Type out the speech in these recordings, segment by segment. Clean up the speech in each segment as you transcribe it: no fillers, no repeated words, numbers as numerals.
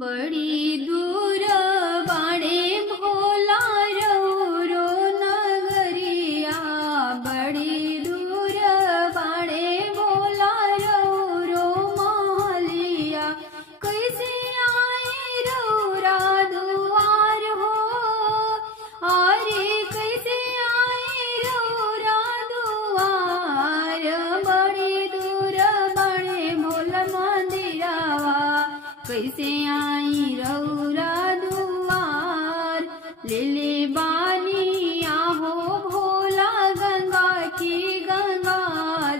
बड़ी दूर बाणे भोला रौरो नगरिया, बड़ी दूर बाणे भोला रौरो महलिया। कैसे आए रौरा दुआर हो, अरे कैसे आए रौरा दुआर। बड़ी दूर बाणे भोला मंदिरावा, कैसे आई रौरा दुआर। लेले बानी आहो भोला गंगा की गंगा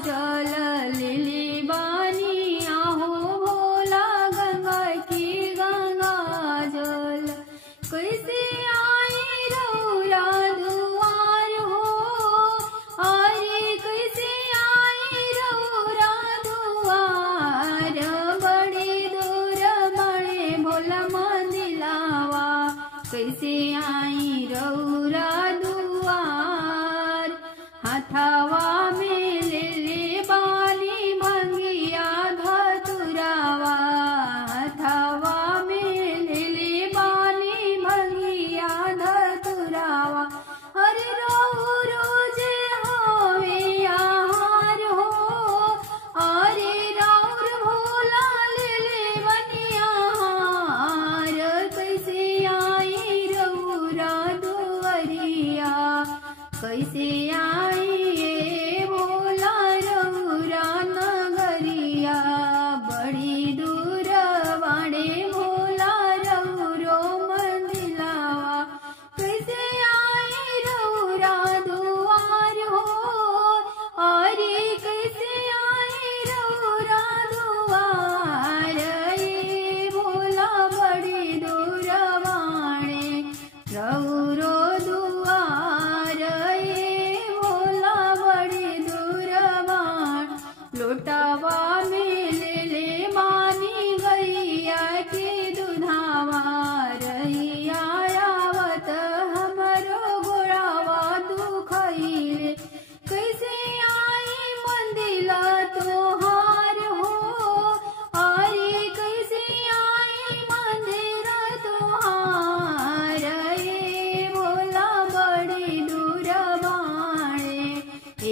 जल, लेले बानी आहो भोला गंगा की गंगा जल। कैसे आई रौरा दुआर हो, अरे कैसे आई रौरा दुआर। बड़ी दूर बड़े भोला मंदिलावा, कैसे आई रौरा दुआर। हाथावा में ले बानी भंगिया धतुरावा, हाथावा में ले बानी भंगिया धतुरावा। अरे रोज होवे आहार हो, अरे राउर भोला ले बनियार। कैसे आई रौरा दुआरिया, कैसे आई भोला रौरा नगरिया। बड़ी दूर बाणे भोला रौरो मंदिलावा, कैसे आई रौरा दुआर हो, अरे कैसे आई रौरा दुआर। ये भोला बड़ी दूर बाणे रौरो दुआर, ये भोला बड़ी दूर बाण। लोटावा में ले मानी गैया के दुधावा, रहिया आवत हमरो गोड़ावा दुखैले। कैसे आई मंदिला तोहार हो, अरे कैसे आई मंदिर तोहार। ये भोला बड़ी दूर बाणे, ए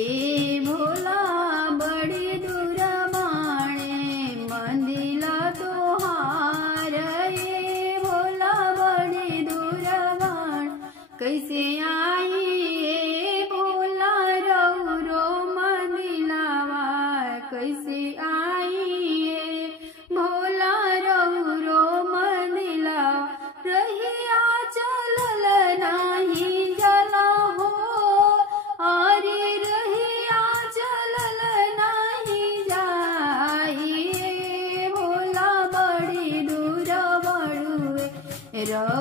भोला बड़ी दूर बाणे मंदिला तोहार। ये भोला बड़ी दूर बाण, कैसे आई ए भोला रौरो मंदिलावा, कैसे आई ए भोला रौरो मंदिलावा। रहिया चलल नाही जला हो, अरे रहिया चलल नाही जाई। भोला बड़ी दूर बड़ुए रौ